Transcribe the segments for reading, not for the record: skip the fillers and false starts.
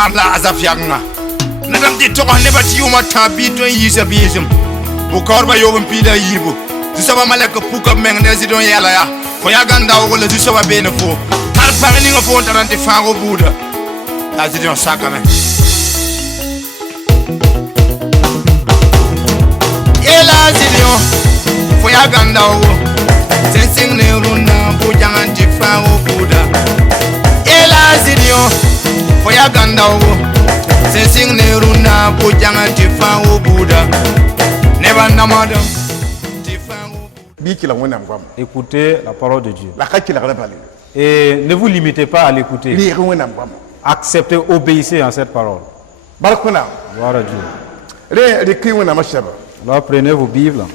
marla azafianga nadam di to ne ba ti uma tabi to yisa bizum bu korba yobum pila yibu du saba malaka puka meng ne zidon yala ya fo ya ganda wala du saba bene fo tar parni nga fo tarante fango buda la zidon sakame ela zidon fo ya ganda wo sensing ne runa bu janganti fango buda ela zidon fo ya ganda wo sensing ne runa bu janganti fango buda neba namada Écoutez la parole de Dieu. Et ne vous limitez pas à l'écouter. Acceptez, obéissez à cette parole. Gloire à Dieu. Alors prenez vos Bibles.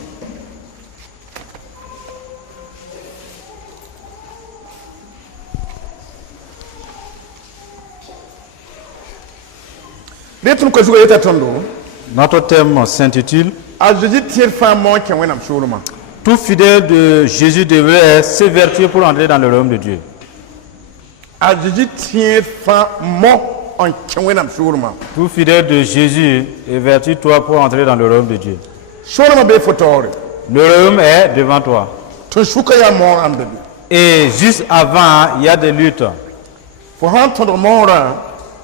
Notre thème s'intitule tout fidèle de Jésus devrait s'évertuer pour entrer dans le royaume de Dieu. Tout fidèle de Jésus, évertue-toi pour entrer dans le royaume de Dieu. Le royaume est devant toi. Et juste avant, il y a des luttes.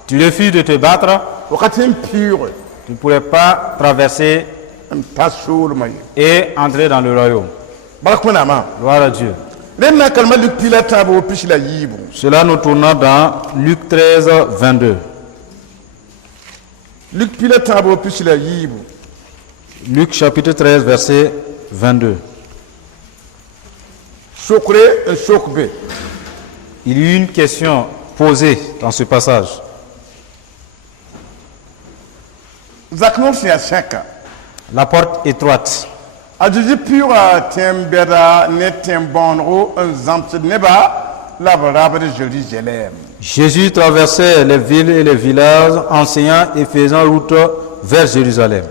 Tu refuses de te battre. Tu ne pourrais pas traverser et entrer dans le royaume. Gloire à Dieu. Cela nous tourne dans Luc 13, 22. Luc chapitre 13, verset 22. Il y a une question posée dans ce passage. La porte étroite. Jésus traversait les villes et les villages, enseignant et faisant route vers Jérusalem.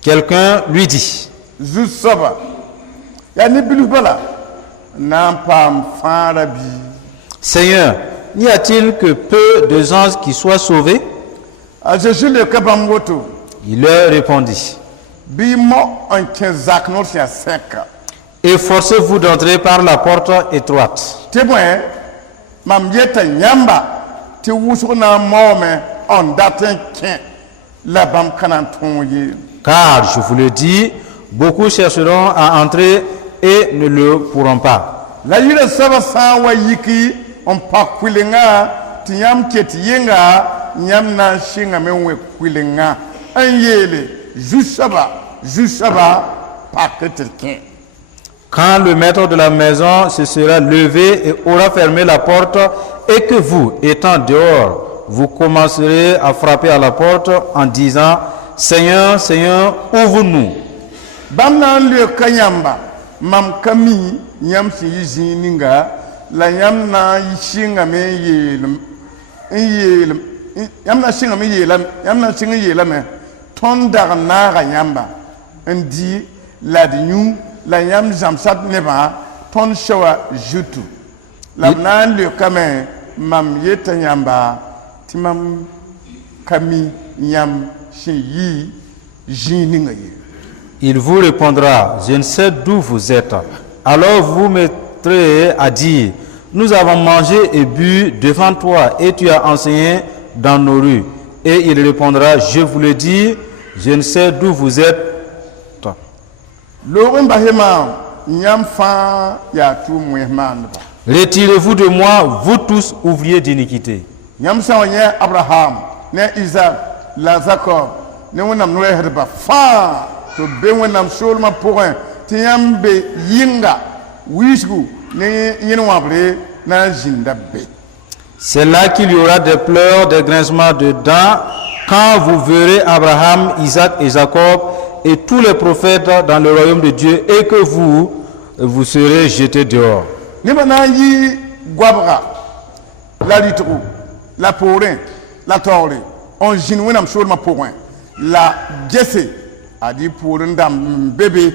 Quelqu'un lui dit: Seigneur, n'y a-t-il que peu de gens qui soient sauvés? Il leur répondit: efforcez-vous d'entrer par la porte étroite. Car je vous le dis, beaucoup chercheront à entrer et ne le pourront pas. Quand le maître de la maison se sera levé et aura fermé la porte, et que vous, étant dehors, vous commencerez à frapper à la porte en disant: Seigneur, Seigneur, ouvre-nous. Il vous répondra: je ne sais d'où vous êtes. Alors vous mettrez à dire: nous avons mangé et bu devant toi et tu as enseigné dans nos rues. Et il répondra: je vous le dis, je ne sais d'où vous êtes. Retirez-vous de moi, vous tous ouvriers d'iniquité. Abraham, ne Isaac, la Jacob, ne wonam noé herba fa to be wonam solma pourun tiambe yinga wisgu ne yinwabre na jindabe. C'est là qu'il y aura des pleurs, des grincements de dents, quand vous verrez Abraham, Isaac et Jacob et tous les prophètes dans le royaume de Dieu, et que vous serez jetés dehors. Nimanayi gwabra la litrou la porin la tore on jinwenam solma pourun la jesse a dit porin dam bébé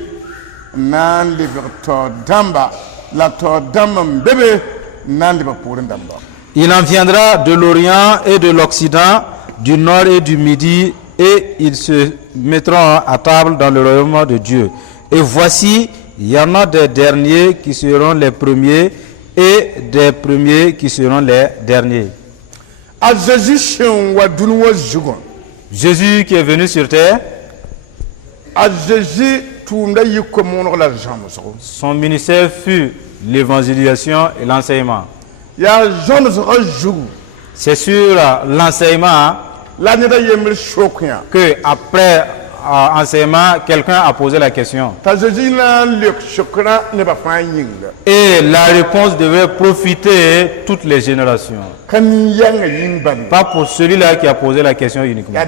nan liberto damba la to dam bébé nan liber porin damba. Il en viendra de l'Orient et de l'Occident, du Nord et du Midi, et ils se mettront à table dans le royaume de Dieu. Et voici, il y en a des derniers qui seront les premiers, et des premiers qui seront les derniers. Jésus qui est venu sur terre, son ministère fut l'évangélisation et l'enseignement. C'est sur l'enseignement que après enseignement, quelqu'un a posé la question. Et la réponse devait profiter toutes les générations. Pas pour celui-là qui a posé la question uniquement.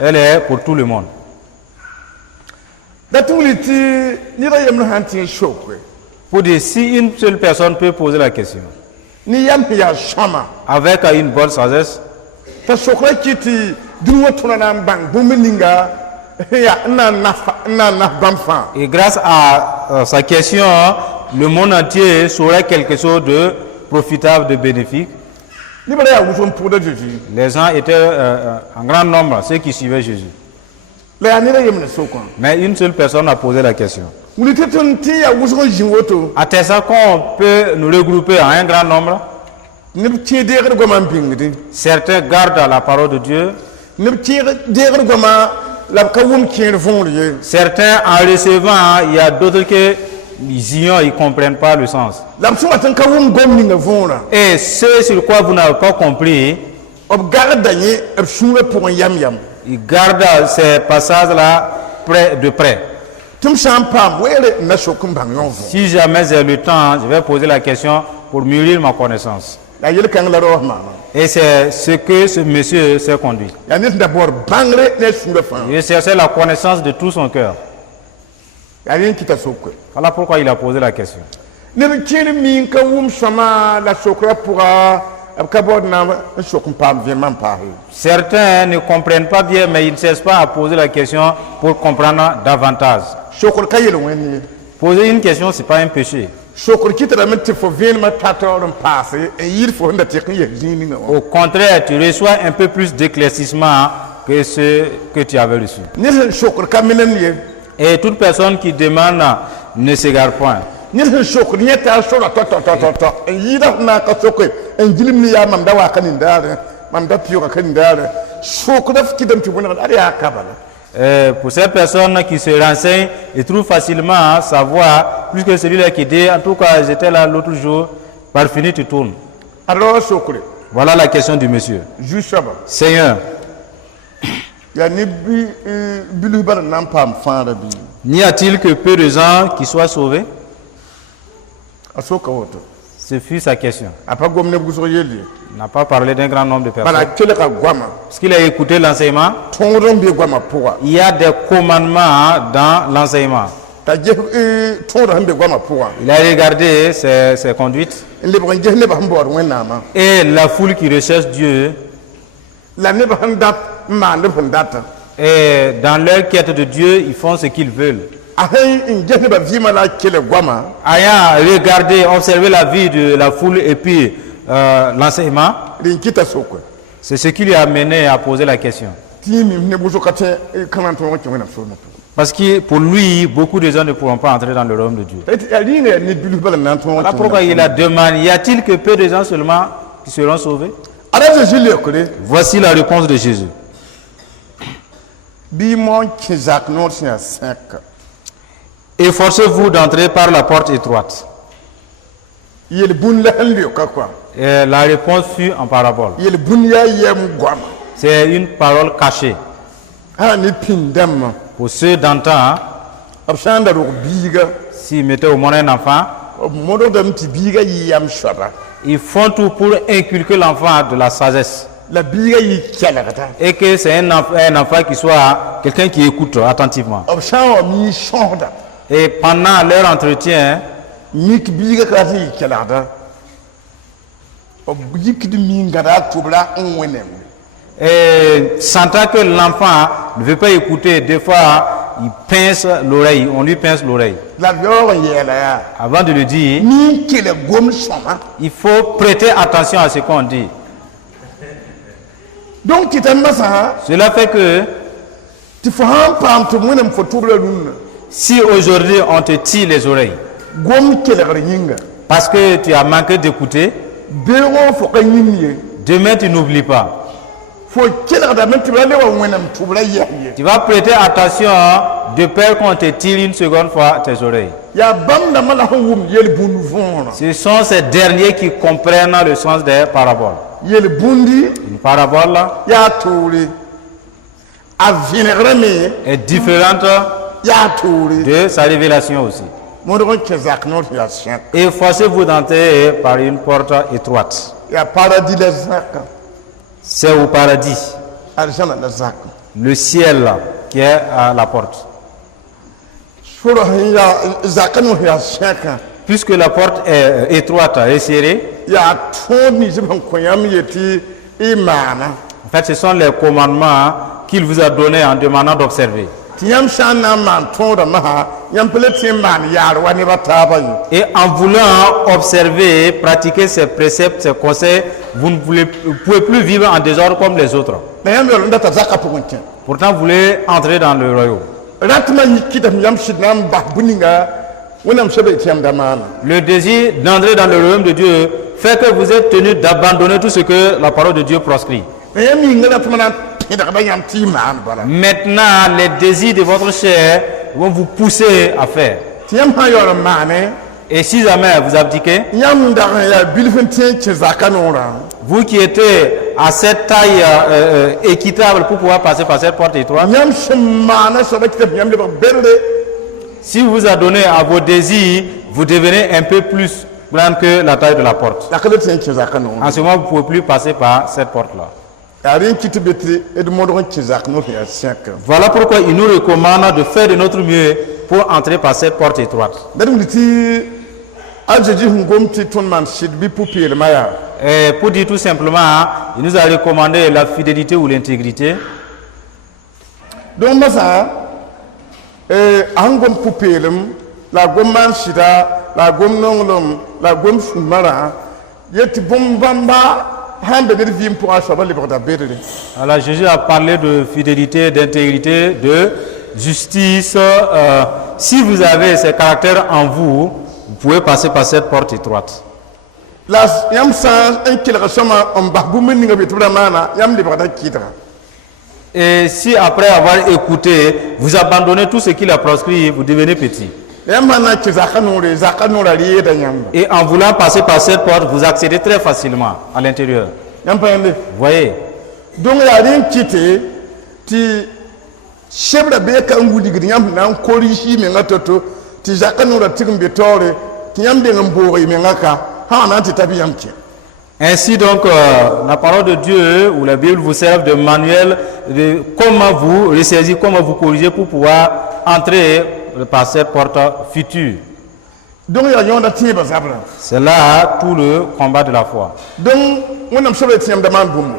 Elle est pour tout le monde. Pour dire, si une seule personne peut poser la question, avec une bonne sagesse, et grâce à sa question, le monde entier saurait quelque chose de profitable, de bénéfique. Les gens étaient en grand nombre, ceux qui suivaient Jésus. Mais une seule personne a posé la question. Attestant qu'on peut nous regrouper en un grand nombre, certains gardent la parole de Dieu, certains en recevant, il y a d'autres qui ignorent, ils ne comprennent pas le sens. Et ce sur quoi vous n'avez pas compris, ils gardent ces passages-là de près. Si jamais j'ai le temps, je vais poser la question pour mûrir ma connaissance. Et c'est ce que ce monsieur s'est conduit. Il cherchait la connaissance de tout son cœur. Voilà pourquoi il a posé la question. Certains ne comprennent pas bien, mais ils ne cessent pas à poser la question pour comprendre davantage. Poser une question, ce n'est pas un péché. Au contraire, tu reçois un peu plus d'éclaircissement que ce que tu avais reçu. Et toute personne qui demande ne s'égare point. Pour ces personnes qui se renseignent, ils trouvent facilement sa voie, plus que celui-là qui dit, en tout cas, j'étais là l'autre jour, par fini tu tournes. Voilà la question du monsieur. Seigneur, n'y a-t-il que peu de gens qui soient sauvés? Ce fut sa question. Il n'a pas parlé d'un grand nombre de personnes. Parce qu'il a écouté l'enseignement. Il y a des commandements dans l'enseignement. Il a regardé ses conduites. Et la foule qui recherche Dieu. Et dans leur quête de Dieu, ils font ce qu'ils veulent. Ayant regardé, observé la vie de la foule et puis l'enseignement, c'est ce qui lui a mené à poser la question. Parce que pour lui, beaucoup de gens ne pourront pas entrer dans le royaume de Dieu. Voilà pourquoi il a demandé, y a-t-il que peu de gens seulement qui seront sauvés? Voici la réponse de Jésus. Efforcez-vous d'entrer par la porte étroite. Et la réponse fut en parabole. C'est une parole cachée. Pour ceux d'antan, s'ils mettaient au monde un enfant, ils font tout pour inculquer l'enfant de la sagesse. Et que c'est un enfant qui soit quelqu'un qui écoute attentivement. Et pendant leur entretien, et sentant que l'enfant ne veut pas écouter, des fois il pince l'oreille, on lui pince l'oreille. La yaoor n yɛɛla yaa Avant de le dire, nin kele gom sõma il faut prêter attention à ce qu'on dit. donc tɩ tɩ masã Cela fait que tɩ fo sãn paam tɩ wẽnem fo tʋbra rũnnã si aujourd'hui on te tire les oreilles gom kelgr yĩnga parce que tu as manqué d'écouter, beoogõ fo ka yĩnd ye demain tu n'oublies pas. fo kelgdame tɩ b ra le wa wẽnem tʋbra yɛs ye Tu vas prêter attention de peur qu'on te tire une seconde fois tes oreilles. yaa bãmb dãmbã la sẽn wʋm yel-bũnd võorã Ce sont ces derniers qui comprennent le sens des paraboles. yel-bũndi Une parabole là yaa toore a vẽnegrame est différente yaa toore de sa révélation aussi. modg n kẽ zak noor tɩ yaa sẽk Et forcez-vous d'entrer par une porte étroite. yaa paradis la zaka C'est au paradis, arzãna la zak le ciel là, qui est à la porte. sora sẽn yaa zaka noor yaa sẽka Puisque la porte est étroite et serrée, yaa tõod nins b sẽn kõ yãmb ye tɩ y maana en fait ce sont les commandements qu'il vous a donnés en demandant d'observer. tɩ yãmb sã n na n maan tõodã masã yãmb pa le tɩ n maan yaar wa nebã taaba ye Et en voulant observer, pratiquer ces préceptes, ces conseils, vous ne pouvez plus vivre en désordre comme les autres. la yãmb yaool n data zakã pʋgẽ kẽ Pourtant, vous voulez entrer dans le royaume. ratmã kɩtame yãmb sɩd na n bas bũ-ninga wẽnnaam soaba tɩ yãmb da maana Le désir d'entrer dans le royaume de Dieu fait que vous êtes tenu d'abandonner tout ce que la parole de Dieu proscrit. la yãmb yĩnga ratmã na n tẽdgda yãmb tɩ y maan bala Maintenant, les désirs de votre chair vont vous pousser à faire. tɩ yãmb sã n yaool n maane Et si jamais vous abdiquez, yãmb n dag n yaa bilf n tẽ n kẽ zakã noorã vous qui étiez à cette taille équitable pour pouvoir passer par cette porte étroite, yãmb sẽn maana soaba kɩtame yãmb lebg belde si vous adonnez à vos désirs, vous devenez un peu plus grand que la taille de la porte. la ka le tẽ n kẽ zakã noorã En ce moment, vous ne pouvez plus passer par cette porte-là. yaa rẽ n kɩt be tɩ d modg n kẽ zak noor sẽn yaa sẽka Voilà pourquoi il nous recommande de faire de notre mieux pour entrer par cette porte étroite. da d wilg tɩ a zeezi sẽn gom tɩ tõnd maan sɩd bɩ pʋ-peelmã yaa Et pour dire tout simplement, il nous a recommandé la fidélité ou l'intégrité. donc masã a sẽn gom pʋ-peelem la a gom maan sɩda la a gom nonglem la a gom sũ-marã yet tɩ bõmb-bãmba sãn be ned vɩɩm pʋgã a soaba lebgda bedre Alors Jésus a parlé de fidélité, d'intégrité, de justice. Si vous avez ces caractères en vous, vous pouvez passer par cette porte étroite. la yãmb sã n kelg sõma n bas bũmb ninga be tɩ b ra maana yãmb lebgda kɩdga Et si après avoir écouté, vous abandonnez tout ce qu'il a proscrit, vous devenez petit. la yãmb sã n na n kẽ zakã noorã reeda yãmba Et en voulant passer par cette porte, vous accédez très facilement à l'intérieur. yãmb pa yẽnde Vous voyez? donc yaa rẽ n kɩte tɩ sebra bee ka n wilgd yãmb na n korisi menga to-to tɩ zakã noorã tɩg n be taoore tɩ yãmb deng n boog y menga ka sã na n tɩ tab yãmb kẽ Ainsi donc, la parole de Dieu ou la Bible vous sert de manuel de comment vous ressaisir, comment vous corriger pour pouvoir entrer par cette porte future. donc yaa yõoda tẽebã zabrã C'est là tout le combat de la foi. donc wẽnnaam soaba tɩ yãmb da maan bũmbo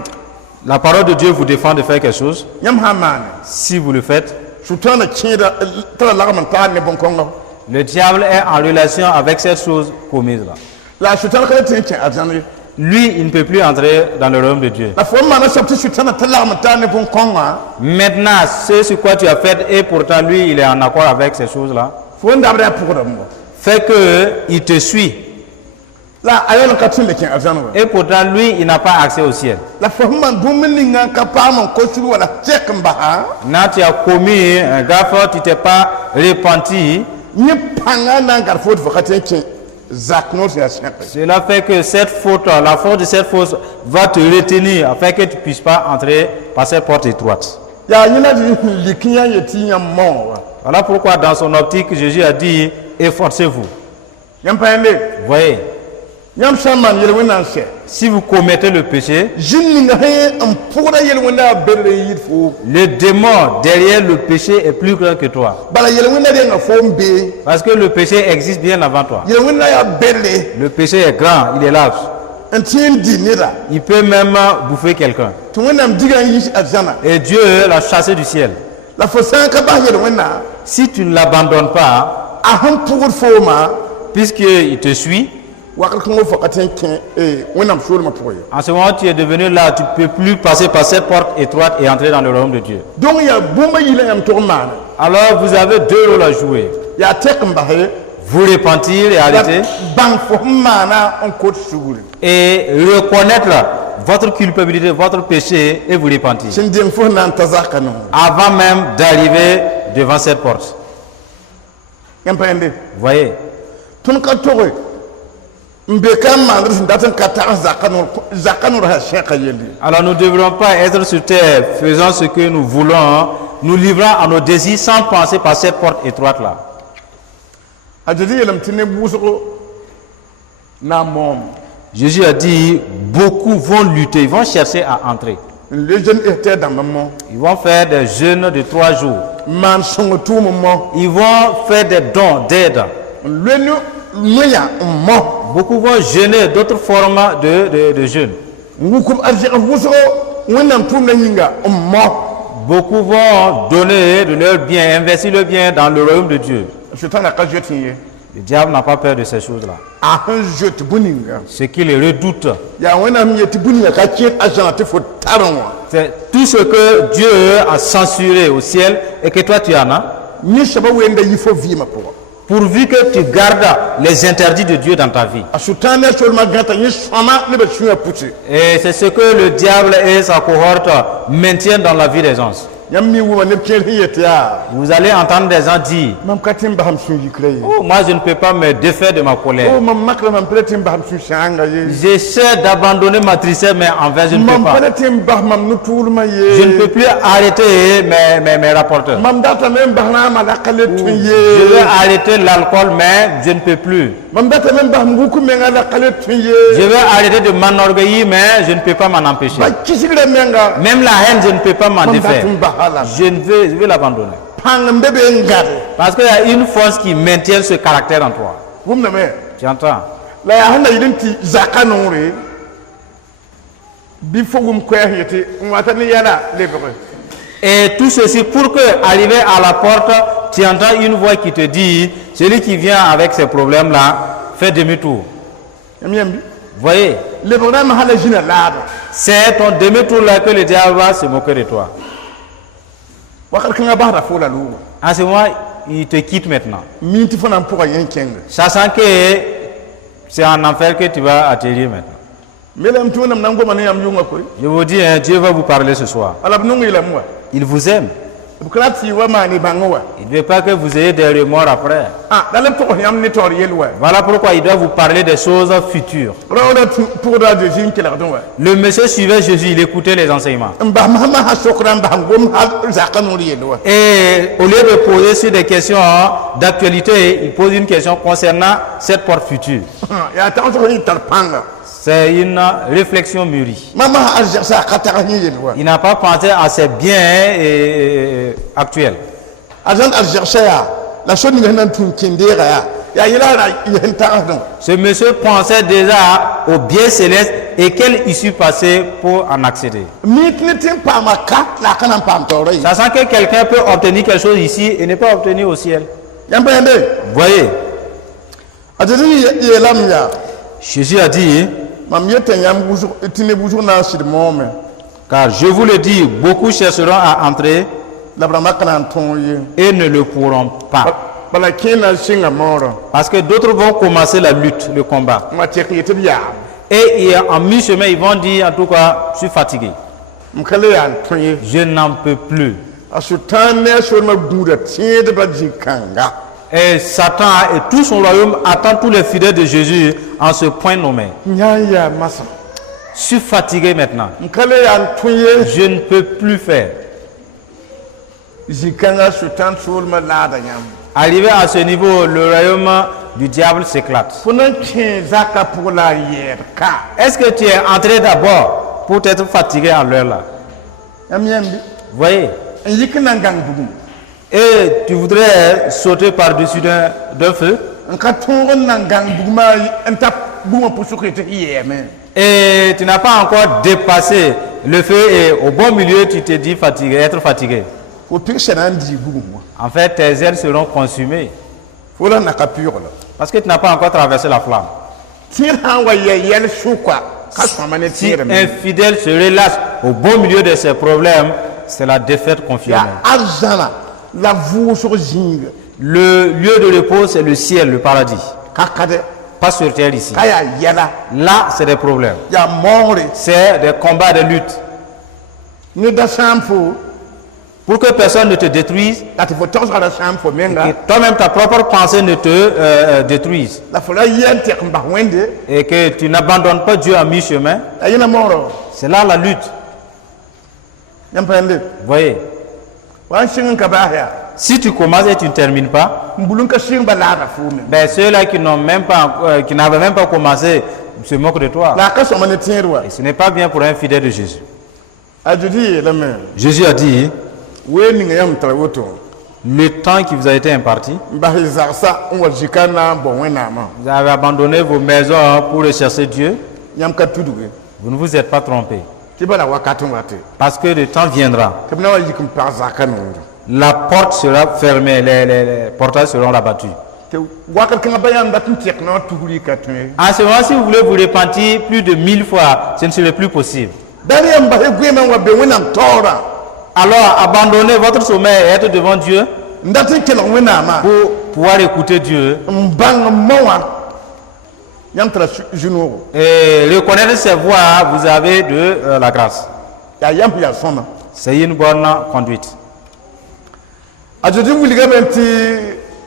La parole de Dieu vous défend de faire quelque chose. yãmb sã n maane Si vous le faites, sʋtãana kẽeda tara lagm n taad ne bõn-kõnga le diable est en relation avec cette chose commise là. la a sʋtãana ka le tẽ n kẽ arzãn ye Lui, il ne peut plus entrer dans le royaume de Dieu. la fo n maana soab tɩ sʋtãana ta lagm n taad ne bõn-kõngã Maintenant, ce sur quoi tu as fait, et pourtant lui, il est en accord avec ces choses-là, fo n dabd yaa pʋgdame fait qu'il te suit. la a yaool n ka tɩ le kẽ arzãn wa Et pourtant, lui, il n'a pas accès au ciel. la fo sẽn maan bũmb ninga n ka paam n kosr wala tɛk n basa Quand tu as commis un gaffe, tu ne t'es pas repenti, yẽ pãnga na n gar fo tɩ fo ka tẽ n kẽ zak noor sẽn yaa sẽke cela fait que cette faute, la faute de cette faute va te retenir afin que tu ne puisses pas entrer par cette porte étroite. yaa yẽna tɩ sẽn lik yã ye tɩ yãmb mao wa Voilà pourquoi dans son optique, Jésus a dit, efforcez-vous. yãmb pa yẽnde Vous voyez, yãmb sã n maan yel wẽnnaam sɛ si vous commettez le péché, zĩn ninga sẽn n pʋgda yel wẽnda a berd n yɩɩd fo le démon derrière le péché est plus grand que toi. bala yel wẽnda renga fo n bee Parce que le péché existe bien avant toi. yel wẽnda yaa berde Le péché est grand, il est large. n tẽ n di neda Il peut même bouffer quelqu'un. tɩ wẽnnaam digã n yɩs arzãna Et Dieu l'a chassé du ciel. la fo san ka ba yel wena Si tu ne l'abandonnes pas, a han pour fo ma puisqu'il te suit, wakal ko fo katen ken wena shol ma pour en ce moment tu es devenu là, tu ne peux plus passer par cette porte étroite et entrer dans le royaume de Dieu. donc ya bomba yile am to man Alors vous avez deux rôles à jouer. ya tek mbahe Vous repentir et arrêter, bang fo mana on ko suguri et reconnaître votre culpabilité, votre péché et vous repentir. sin dem fo nan tazaka no Avant même d'arriver devant cette porte. yam pende Vous voyez? tun ka towe mbe kam man datan ka ta zakano ha sheka yeli Alors nous ne devrons pas être sur terre faisant ce que nous voulons, nous livrant à nos désirs sans passer par cette porte étroite là. adedi yelam tine buso na mom Jésus a dit, beaucoup vont lutter, ils vont chercher à entrer. les jeunes étaient dans le monde Ils vont faire des jeûnes de 3 jours. man songo tout moment Ils vont faire des dons d'aide. le noya mo Beaucoup vont jeûner d'autres formes de jeûne. ngukum arjika buso wonam tum na nyinga mo Beaucoup vont donner de leur bien, investir leur bien dans le royaume de Dieu. Satan a jeté Le diable n'a pas peur de ces choses-là. a un jeté buninga Ce qu'il redoute, ya wonam yeti buninga ka ci agent fo taron c'est tout ce que Dieu a censuré au ciel et que toi tu en as, ni shaba wenda yifo vima pour pourvu que tu gardes les interdits de Dieu dans ta vie. a sultane sur magata ni soma ne be suya pouti Et c'est ce que le diable et sa cohorte maintiennent dans la vie des gens. yam mi wuma ne keri yetia Vous allez entendre des gens dire, mam katim baham sun yikray oh, moi je ne peux pas me défaire de ma colère. oh mam makra mam pretim baham sun shanga ye J'essaie d'abandonner ma tristesse, mais en fait je ne peux mam pas. pretim bah mam nutul ma Je ne ye peux plus arrêter mes rapporteurs. mam data même bahna ma dakale tun Je vais ye arrêter l'alcool, mais je ne peux plus. mam data même bah nguku menga dakale tun Je ye vais arrêter de m'enorgueillir, mais je ne peux pas m'en empêcher. ba kisigre menga Même la haine, je ne peux pas m'en mam défaire. datum bahala Je vais l'abandonner. pang mbebe ngare Parce qu'il y a une force qui maintient ce caractère en toi. wumna me Tu entends? la ya handa yidinti zakanore bi fogum ko yete watani yana lebre Et tout ceci pour que, arrivé à la porte, tu entends une voix qui te dit, celui qui vient avec ces problèmes-là, fait demi-tour. yambi Vous voyez? lebre ma hala jina lado C'est ton demi-tour-là que le diable va se moquer de toi. wakal kanga bahra fola lu En ce moment, il te quitte maintenant. minti fana pour yenkenga Sachant que c'est en enfer que tu vas atterrir maintenant. melam tunam nango man yam yunga koy Je vous dis, hein, Dieu va vous parler ce soir. ala bnungu ila mwa Il vous aime. bukrati wa mani bangwa Il ne veut pas que vous ayez des remords après. ah dalem to yam ni tor yelwa Voilà pourquoi il doit vous parler des choses futures. rawda pour da de jin kila don wa Le monsieur suivait Jésus, il écoutait les enseignements. mba mama ha sokran ba ngom ha zakanuri yelwa Et au lieu de poser sur des questions d'actualité, il pose une question concernant cette porte future. ya ta to ni tarpanga C'est une réflexion mûrie. mama ha arjasa katara ni yelwa Il n'a pas pensé à ses biens actuels. agent arjasa la shoni ngana tun kindera ya yela yenta don Ce monsieur pensait déjà aux biens célestes et quelle issue passer pour en accéder. mitnitin pa maka la kana pam toroi Sachant que quelqu'un peut obtenir quelque chose ici et ne pas obtenir au ciel. yam pende Vous voyez, adeni yelam ya Jésus a dit, mam yete yam buzu tine buzu na sid mome car je vous le dis, beaucoup chercheront à entrer la brama kana ton ye et ne le pourront pas. bala kina singa moro Parce que d'autres vont commencer la lutte, le combat. ma tek yete biya Et en mi-chemin, ils vont dire, en tout cas, je suis fatigué. mkale ya ton ye Je n'en peux plus. asutane sur ma buda tiede ba jikanga Et Satan et tout son royaume attendent tous les fidèles de Jésus en ce point nommé. nyaya masa Je suis fatigué maintenant. mkale ya ton ye Je ne peux plus faire. jikanga sutan sur ma lada nyam Arrivé à ce niveau, le royaume du diable s'éclate. funan kin zaka pour la yer ka Est-ce que tu es entré d'abord pour t'être fatigué en l'heure là? yam yambi Vous voyez? yikna gang bugum Et tu voudrais sauter par-dessus d'un feu. nka tongon nan gang buguma enta buguma pour secrétaire yeme Et tu n'as pas encore dépassé le feu et au bon milieu, tu te dis fatigué, être fatigué. Faut pique c'est un dibou. En fait, tes ailes seront consumées. Faut la n'a pure là. Parce que tu n'as pas encore traversé la flamme. Tire un voyage yel chou quoi. Si un fidèle se relâche au beau milieu de ses problèmes, c'est la défaite confirmée. La voix sur Zing. Le lieu de repos, c'est le ciel, le paradis. Kakade. Pas sur terre ici. Kaya yala. Là, c'est des problèmes. Ya mort. C'est des combats, des luttes. Ne dasam fou. Pour que personne ne te détruise, Là, il faut tous à la chambre pour menga. que toi-même ta propre pensée ne te détruise. La folie yen tek mba wende. Et que tu n'abandonnes pas Dieu à mi-chemin. Ayena mort. C'est là la lutte. Yam prendre. Vous voyez, Wan singen kabahya. si tu commences et tu ne termines pas, Mbulun ka sing balara fou men. ben ceux-là qui n'ont même pas, qui n'avaient même pas commencé, se moquent de toi. La ka so mané tienwa. Et ce n'est pas bien pour un fidèle de Jésus. Ajudi la men. Jésus a dit, We ni ngam trawoto. le temps qui vous a été imparti, Mbahizarsa on jikana bon wenama. vous avez abandonné vos maisons pour rechercher Dieu, Yam ka tuduge. vous ne vous êtes pas trompé. Kibala wakaton wate. Parce que le temps viendra, Tabna wa yikum pazaka nondo. la porte sera fermée, les portails seront rabattus. Te wakat kan bayan datun tek na tuguli katun. En ce moment, si vous voulez vous repentir plus de 1000 fois, ce ne serait plus possible. Dari am bahe gwema wa be wenam tora. Alors, abandonnez votre sommeil et être devant Dieu Ndati kelo wenama. pour pouvoir écouter Dieu Mbang mawa. Yam tra juno. et reconnaître ses voix, vous avez de la grâce. Ya yam ya soma. C'est une bonne conduite. Ajudi wuliga benti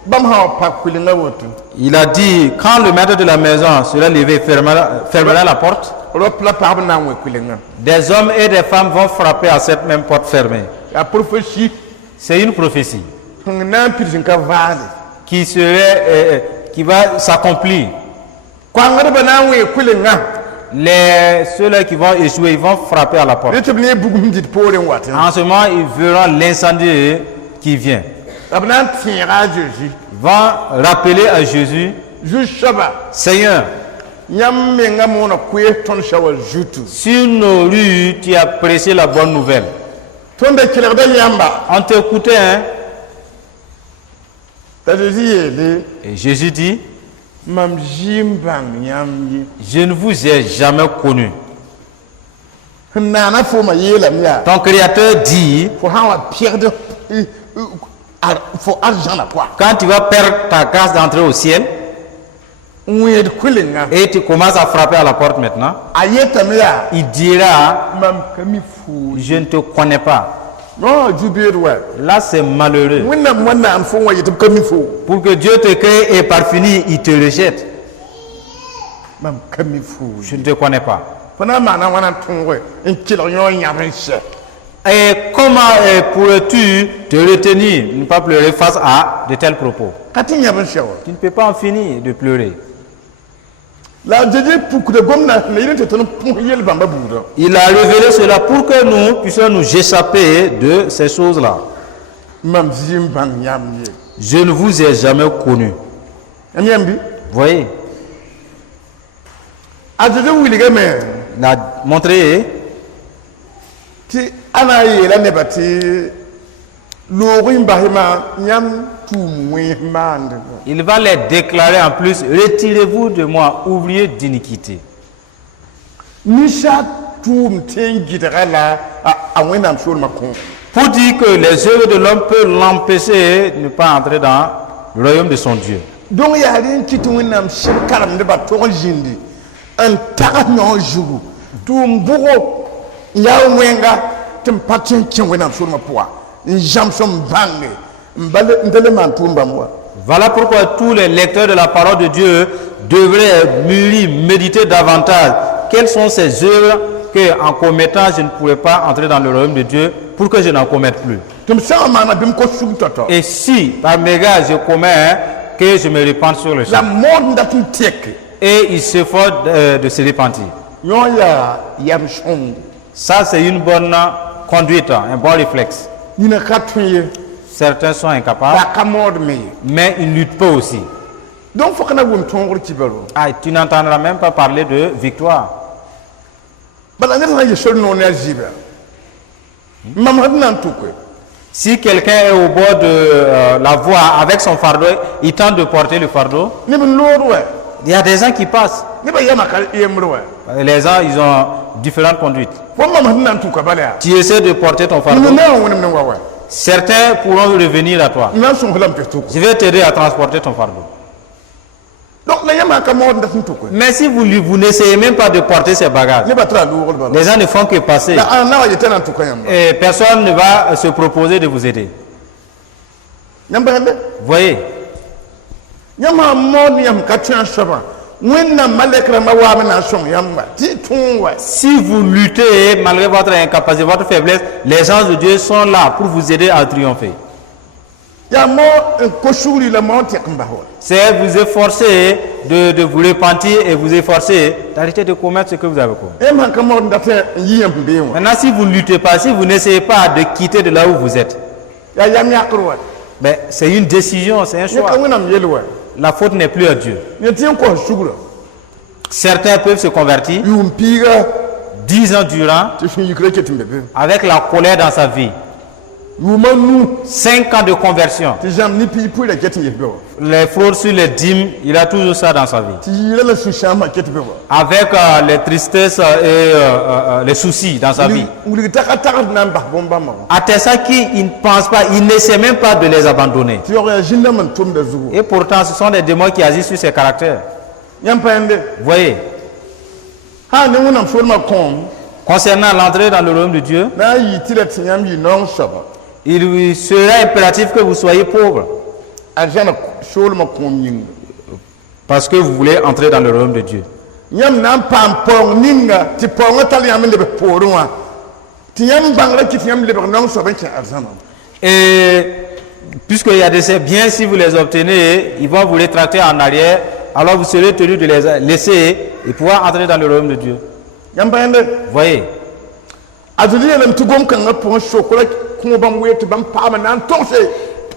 bam ha pa kulinga wotu. Il a dit, quand le maître de la maison sera levé, fermera la porte, Ropla pa na we kulinga. des hommes et des femmes vont frapper à cette même porte fermée. Ya prophétie C'est une prophétie na pirjin ka vale. qui va s'accomplir. Kwa ngara na we kulinga. Ceux-là qui vont échouer, ils vont frapper à la porte. Retebne bugum dit pour en watin. En ce moment, ils verront l'incendie qui vient. Abna tira Jésus. Ils vont rappeler à Jésus, Juste Shabbat. Seigneur, Yam menga mona kwe ton shawa jutu. sur nos rues, tu as prêché la bonne nouvelle. Ton de kilerde yamba. On t'écoutait, hein? Ta Jésus yele. Et Jésus dit, Mam jimbang yam je ne vous ai jamais connu. yi. Nana fo ma yela miya. Ton Créateur dit, Faut hawa perdre. Faut argent la quoi. quand tu vas perdre ta grâce d'entrer au ciel, Ouye kulinga. et tu commences à frapper à la porte maintenant, Ayeta miya. il dira, Mam kami fou. je ne te connais pas. Non, jubir ouais. Là, c'est malheureux. Wina mwana am fo wa yitum kami fou. Pour que Dieu te crée et par fini, il te rejette. Mam kami fou. Je ne te connais pas. Fana mana wana tongwe. En kilo yon yabense. Et comment pourrais-tu te retenir, ne pas pleurer face à de tels propos? Kati yabense wa. Tu ne peux pas en finir de pleurer. La Jésus pour que le gomna na yele te ton pour yel bamba budo. Il a révélé cela pour que nous puissions nous échapper de ces choses-là. Mam zimbang yam ye. Je ne vous ai jamais connu. Amyambi. Voyez, A Jésus wuliga me. il a montré, Ti ana yela ne bati lorin bahima nyam tu mwe mande. il va les déclarer en plus, retirez-vous de moi, ouvriers d'iniquité. Nisha tu mtengidra la a wenam sur makon. Pour dire que les œuvres de l'homme peuvent l'empêcher de ne pas entrer dans le royaume de son Dieu. Donc ya rin kitu wenam shir karam de ba to jindi. An taka nyon jugu. Tu mbugo ya wenga tim patin kin wenam sur mapoa. Jamson bange. Mbale ndele mantumba moi. Voilà pourquoi tous les lecteurs de la parole de Dieu devraient mûrir, méditer davantage. Quelles sont ces œuvres que, en commettant, je ne pourrais pas entrer dans le royaume de Dieu pour que je n'en commette plus. Tum sa mana bim ko sum toto. Et si, par mégarde, je commets, que je me répande sur le La champ. mode ndatum tek. Et il s'efforce de se repentir. Yon ya yam shong. Ça, c'est une bonne conduite, un bon réflexe. Nina katwe. Certains sont incapables, La kamod me. mais ils ne luttent pas aussi. Donc faut kana wum tongor tibalo. Ah, tu n'entendras même pas parler de victoire. Bala ngata na yesol no na ziba. Mam hadna tukwe. Si quelqu'un est au bord de la voie avec son fardeau, il tente de porter le fardeau. ne ben lord ouais Il y a des gens qui passent. ne ben yama ka yemro ouais Les gens, ils ont différentes conduites. fo mama nan tu ka balea Tu essaies de porter ton ne fardeau. ne woni ne wa ouais Certains pourront revenir à toi. nan son hlam pe to Je vais t'aider à transporter ton fardeau. donc na yama ka mo ndat tu ko Mais si vous n'essayez même pas de porter ces bagages, ne ba tra lord ba les gens ne font que passer. na na wa yetana tu ka yamba Et personne ne va se proposer de vous aider. yamba hande Voyez, yama mo ni yam ka tsan shaba wenna malekra ma wa na son yamba ti tun ouais si vous luttez malgré votre incapacité, votre faiblesse, les gens de Dieu sont là pour vous aider à triompher. ya mo ko shuri la mo tek mbaho C'est vous efforcer de vous repentir et vous efforcer d'arrêter de commettre ce que vous avez commis. e man ka mo ndata yiyam be wa Maintenant, si vous ne luttez pas, si vous n'essayez pas de quitter de là où vous êtes, ya yam yakro ouais ben, c'est une décision, c'est un ne choix. ka wonam yelo ouais La faute n'est plus à Dieu. ne tien ko shugura Certains peuvent se convertir yum piga 10 ans durant ti fin yikre ketimbe be avec la colère dans sa vie. yumanu 5 ans de conversion. ti jam ni pi pour la ketin yebe wa Les fraudes sur les dîmes, il a toujours ça dans sa vie. ti yire la su shama ketbe wa Avec les tristesses et les soucis dans sa vie. wuli taka taka nan ba bomba ma À tel ça qu'il ne pense pas, il n'essaie même pas de les abandonner. ti yore jinna man tum da zugo Et pourtant, ce sont des démons qui agissent sur ses caractères. yam pande Voyez, ha ne wonam forma kom concernant l'entrée dans le royaume de Dieu, na yi tila tinyam yi non shaba il sera impératif que vous soyez pauvres ajana sholma kom yin parce que vous voulez entrer dans le royaume de Dieu. yam nan pam pong ninga ti pong tal yam le be porwa ti yam bangla ki yam le be non so ben ci arzana Et puisqu'il y a de ces biens, si vous les obtenez, ils vont vous les tracter en arrière, alors vous serez tenu de les laisser et pouvoir entrer dans le royaume de Dieu. yam pande Voyez, azuli lam tugom kan ga pong shokola ko bam wet bam pam nan tonse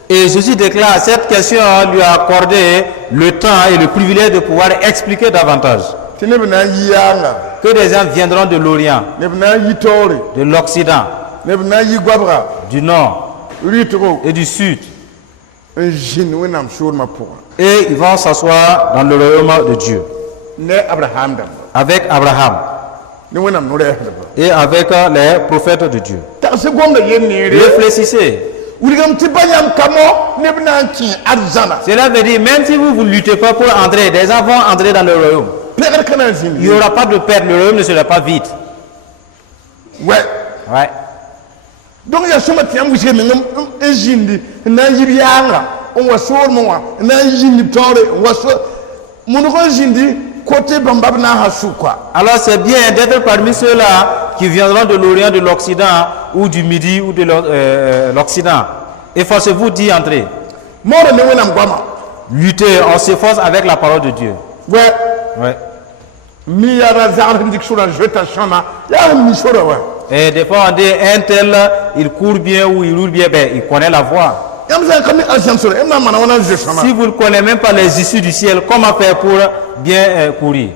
et Jésus déclare, cette question lui a accordé le temps et le privilège de pouvoir expliquer davantage. ti ne bena yanga Que des gens viendront de l'Orient, ne bena yitore de l'Occident, ne bena yi gwabra du Nord ritro et du Sud. un jin wenam shorma pour Et ils vont s'asseoir dans le royaume de Dieu. ne abraham dam Avec Abraham ne wenam no re et avec les prophètes de Dieu. ta se gom da yen ne re Réfléchissez. wurigam ti banyam kamo ne bena ki arzana Cela veut dire, même si vous ne luttez pas pour entrer, des gens vont entrer dans le royaume. pegar kana zin Il n'y aura pas de perte, le royaume ne sera pas vide. ouais Ouais. donc ya soma tiam wuse me ngam ejindi na yibyanga on wa sor mo wa na yindi tore wa so mun ko jindi côté bambab na hasu quoi Alors c'est bien d'être parmi ceux-là qui viendront de l'Orient, de l'Occident, ou du Midi, ou de l'Occident. Efforcez-vous d'y entrer. mora ne wenam gwama Luttez, on s'efforce avec la parole de Dieu. ouais Ouais. mi ya razar ndik sura jeta chama ya mi sura ouais Et des fois on dit, un tel, il court bien ou il roule bien, ben, il connaît la voie. yam za kami azam sura emna mana wana je chama Si vous ne connaissez même pas les issues du ciel, comment faire pour bien courir?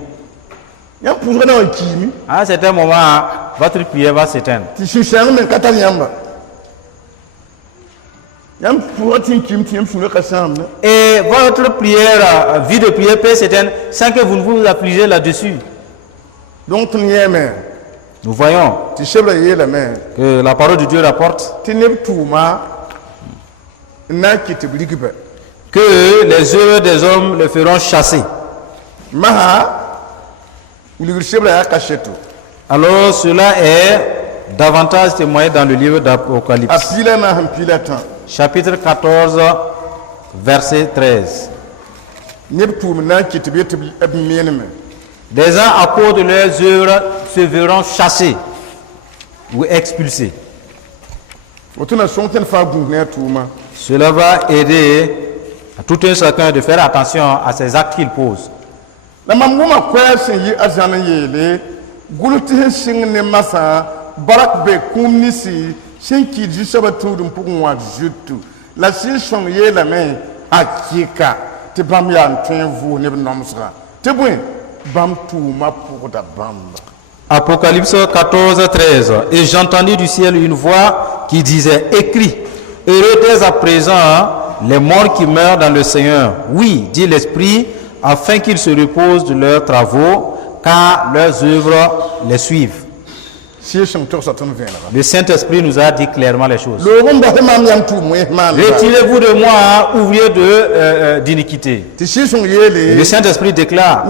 yam pour na kimi À un certain moment, votre prière va s'éteindre. ti shushang men katal yamba yam pour tin kim tim sura kasam na Et votre prière, vie de prière peut s'éteindre sans que vous ne vous affligez là-dessus. donc tin yeme Nous voyons ti shebra yela men que la parole de Dieu rapporte ti ne tuma na kiti bligibe que les œuvres des hommes le feront chasser. maha uligir shebra ya kashetu Alors cela est davantage témoigné dans le livre d'Apocalypse, apila na hampila tan chapitre 14, verset 13. ne tuma na kiti be tibi abmenme Des gens à cause de leurs œuvres se verront chassés ou expulsés. otuna sonten fa gunne tuma Cela va aider à tout un chacun de faire attention à ces actes qu'il pose. na mamuma kwesen yi azana yele guluti sing ne masa barak be kumnisi shinki ji sabatu dum pugun wa jutu la si son yela me akika te bam ya ntwen vu ne nomsra te buen bam tuma pour da bamba Apocalypse 14, 13. Et j'entendis du ciel une voix qui disait, écrit, Heureux dès à présent les morts qui meurent dans le Seigneur. Oui, dit l'Esprit, afin qu'ils se reposent de leurs travaux, car leurs œuvres les suivent. Le Saint-Esprit nous a dit clairement les choses. Retirez-vous de moi, ouvriers d'iniquité. Le Saint-Esprit déclare,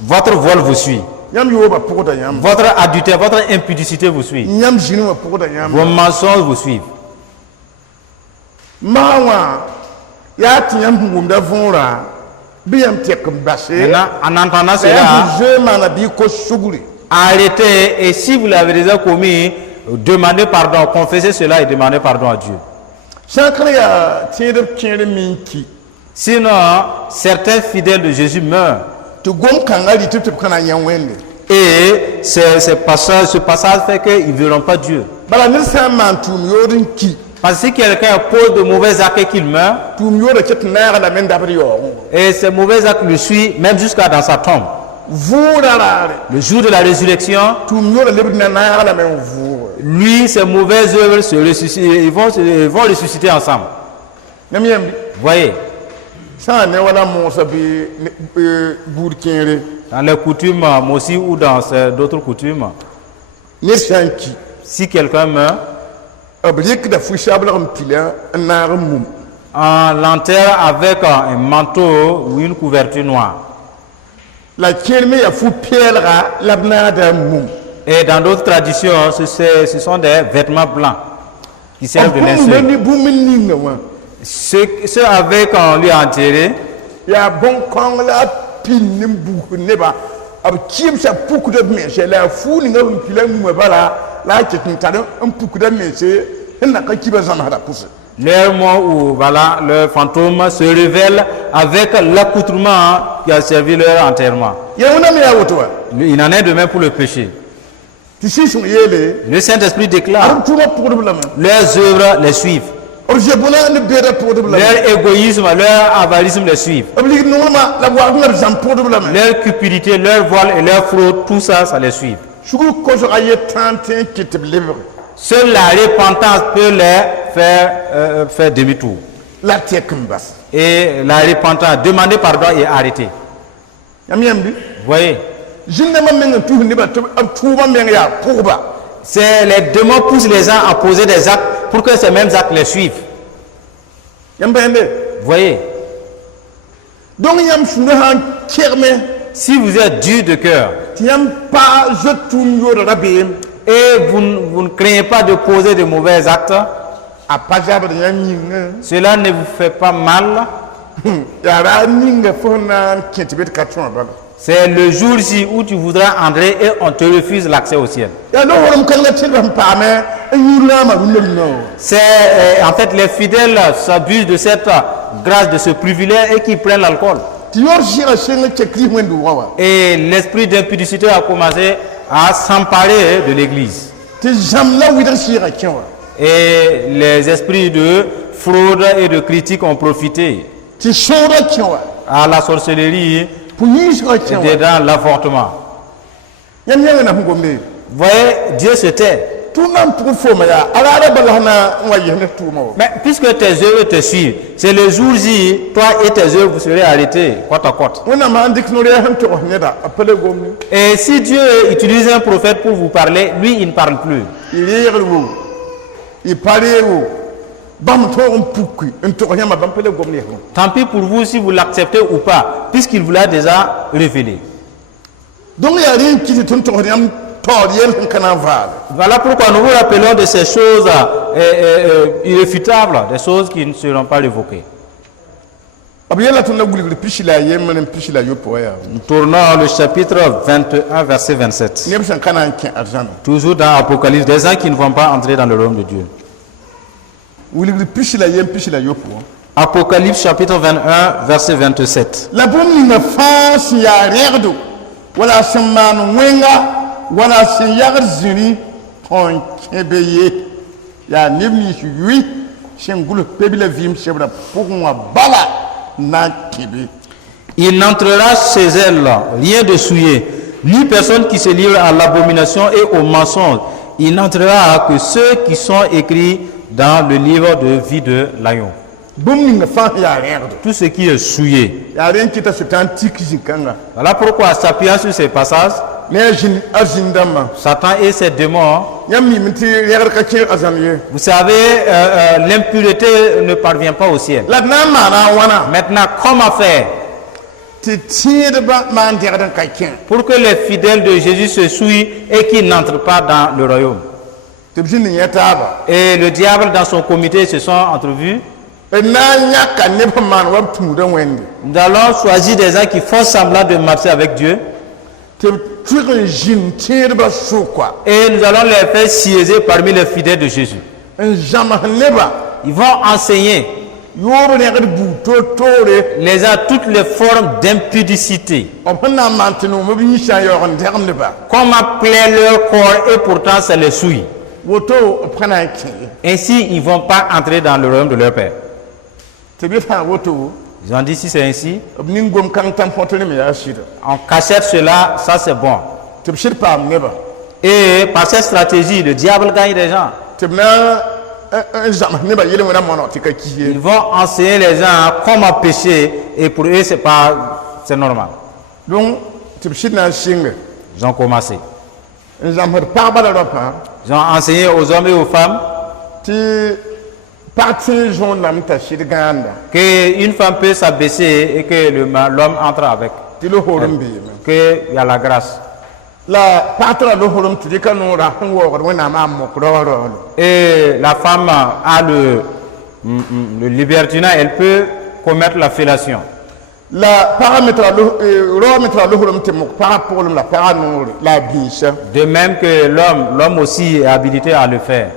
votre vol vous suit. Votre adultère, votre impudicité vous suit. Vos mensonges vous suivent. Maintenant, en entendant cela, arrêtez, et si vous l'avez déjà commis, demandez pardon, confessez cela et demandez pardon à Dieu. Sinon, certains fidèles de Jésus meurent. Et ce passage fait qu'ils ne verront pas Dieu. Parce que si quelqu'un pose de mauvais actes et qu'il meurt, et ces mauvais actes le suivent même jusqu'à dans sa tombe. Le jour de la résurrection, lui, ses mauvaises œuvres ils vont ressusciter ensemble. Voyez, dans les coutumes aussi ou dans d'autres coutumes, si quelqu'un meurt, on l'enterre avec un manteau ou une couverture noire. Et dans d'autres traditions, ce sont des vêtements blancs qui servent de linceul. Ceux avec on lui a enterré, leur mort ou voilà, leur fantôme se révèle avec l'accoutrement qui a servi leur enterrement. Il en est de même pour le péché. Le Saint-Esprit déclare, leurs œuvres les suivent. Leur égoïsme, leur avarisme les suivent. Leur cupidité, leur voile et leur fraude, tout ça, ça les suit. Seule la repentance peut les faire demi-tour. Et la repentance, demander pardon et arrêter. Voyez, c'est les démons poussent les gens à poser des actes pour que ces mêmes actes les suivent. Voyez, si vous êtes dur de cœur et vous ne craignez pas de poser de mauvais actes, cela ne vous fait pas mal. C'est le jour-ci où tu voudras entrer et on te refuse l'accès au ciel. C'est en fait les fidèles s'abusent de cette grâce, de ce privilège et qui prennent l'alcool. Et l'esprit d'impudicité a commencé à s'emparer de l'église. Et les esprits de fraude et de critique ont profité à la sorcellerie et dans l'avortement. Voyez, Dieu se tait. Mais puisque tes œuvres te suivent, c'est le jour-ci, toi et tes œuvres, vous serez arrêtés côte à côte. Et si Dieu utilise un prophète pour vous parler, lui, il ne parle plus. Tant pis pour vous si vous l'acceptez ou pas, puisqu'il vous l'a déjà révélé. Voilà pourquoi nous vous rappelons de ces choses irréfutables, des choses qui ne seront pas révoquées. Nous tournons le chapitre 21, verset 27. Toujours dans Apocalypse, des gens qui ne vont pas entrer dans le royaume de Dieu. Apocalypse chapitre 21, verset 27. Il n'entrera chez elle rien de souillé, ni personne qui se livre à l'abomination et au mensonge. Il n'entrera que ceux qui sont écrits dans le livre de vie de l'agneau. bũmb ning fãa yaa rẽegdo Tout ce qui est souillé. yaa rẽ n kɩta sʋtãan tik zĩ-kãngã Voilà pourquoi, s'appuyant sur ces passages, ne a zĩn dãmbã Satan et ses démons, yãmb mim tɩ rɛgd ka kẽeg a zãm ye vous savez, l'impureté ne parvient pas au ciel. la d na n maana a wãna Maintenant, comment faire tɩ tẽedbã maan dɛgd n ka kẽ pour que les fidèles de Jésus se souillent et qu'ils n'entrent pas dans le royaume? tɩ b zĩnd yẽ taaba Et le diable, dans son comité, se sont entrevus. d na n yãka neb sẽn maan wa b tũudã wẽnde Nous allons choisir des gens qui font semblant de marcher avec Dieu. tɩ b tʋg n zĩnd tẽedbã sʋka Et nous allons les faire siéger parmi les fidèles de Jésus. n zãms neba Ils vont enseigner yoob rẽgd buu toor-toore les gens toutes les formes d'impudicité. b sẽn na n maan tɩ noom b yĩsã n yaoog n dɛg neba Comment plaire leur corps et pourtant ça les souille. woto b ka na n kẽ ye Ainsi, ils ne vont pas entrer dans le royaume de leur Père. tɩ b fãa woto Ils ont dit si c'est ainsi, b ning-gom-kãng tãm põt rem yaa sɩda on cachette cela, ça c'est bon. tɩ b sɩd paam neba Et par cette stratégie, le diable gagne des gens. tɩ b na n zãms neba yel-wẽna monog tɩ ka kis ye Ils vont enseigner les gens comment pécher et pour eux c'est normal. donc tɩ b sɩd na n sɩnge Ils ont commencé. n zãmsd pagba la rãpã Ils ont enseigné aux hommes et aux femmes tɩ pag tẽeg zõondame t'a sɩd gãanda qu'une femme peut s'abaisser et que l'homme entre avec. tɩ losoor n beeme Qu'il y a la grâce. la pag tɩ ra losorem tɩ dɩka noora sẽn waoogd wẽnnaam a mok raoor-raoolo Et la femme a le libertinage, elle peut commettre la fellation. la pagã me tɩ rao me tɩ ra losorem tɩ mok pagã pʋglem la pagã noore la a bĩisa De même que l'homme aussi est habilité à le faire.